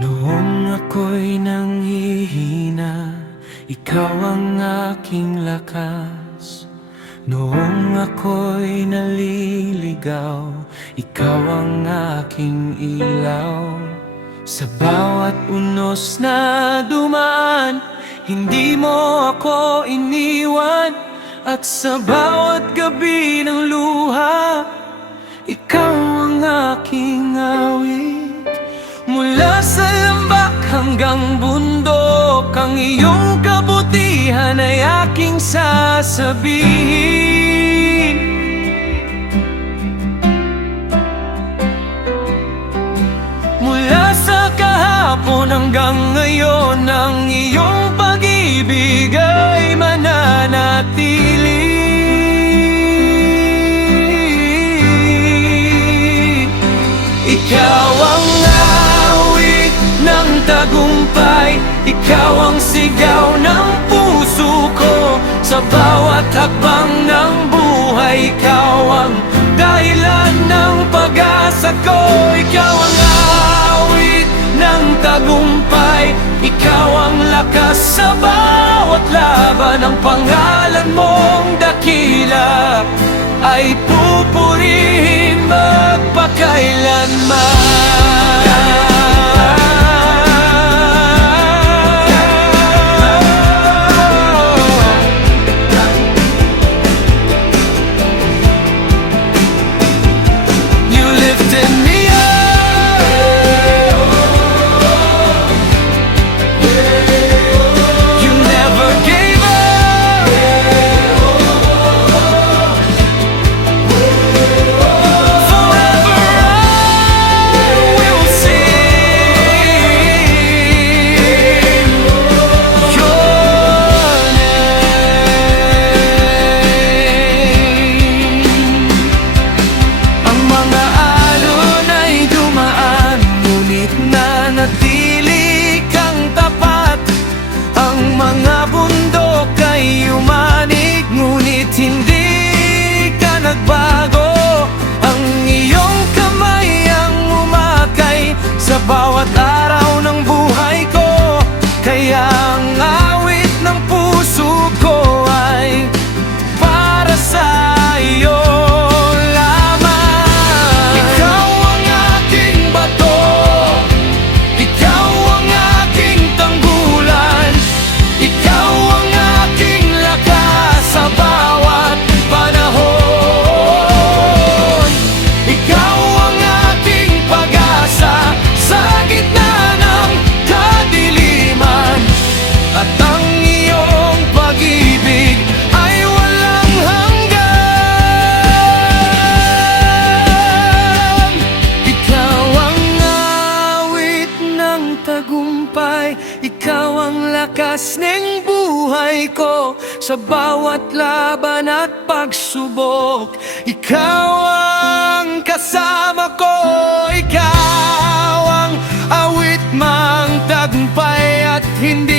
Noong ako'y nanghihina, ikaw ang aking lakas. Noong ako'y naliligaw, ikaw ang aking ilaw. Sa bawat unos na dumaan, hindi mo ako iniwan. At sa bawat gabi ng luha, ikaw ang aking awit. Mula sa lambak hanggang bundok, ang iyong kabutihan ay aking sasabihin. Mula sa kahapon hanggang ngayon, ang iyong pag-ibig ay mananatili. Ikaw ang awit ng tagumpay, ikaw ang sigaw ng puso ko. Sa bawat hakbang ng buhay, ikaw ang dahilan ng pag-asa ko. Ikaw ang awit ng tagumpay, ikaw ang lakas sa bawat laban. Ang pangalan mong dakila ay pupurihin magpakailanman. You lifted me up. You never gave up. Forever I will sing your name. Ang mga alon ay dumaan, ngunit nanatili kang tapat. Ang mga bundok ay umanig, ngunit hindi ka nagbago. Ang iyong kamay ang umakay sa bawat araw ng buhay ko. Kaya ang awit ng puso ko ay para sa iyo lamang. Ikaw ang aking bato, ikaw ang aking tanggulan, ikaw ang aking lakas sa bawat panahon. Ikaw ang aking pag-asa sa gitna ng kadiliman. At ang iyong pag-ibig ay walang hanggan. Ikaw ang awit ng tagumpay, ikaw ang lakas ng buhay ko. Sa bawat laban at pagsubok, ikaw ang kasama ko. Ikaw ang awit mang tagumpay at hindi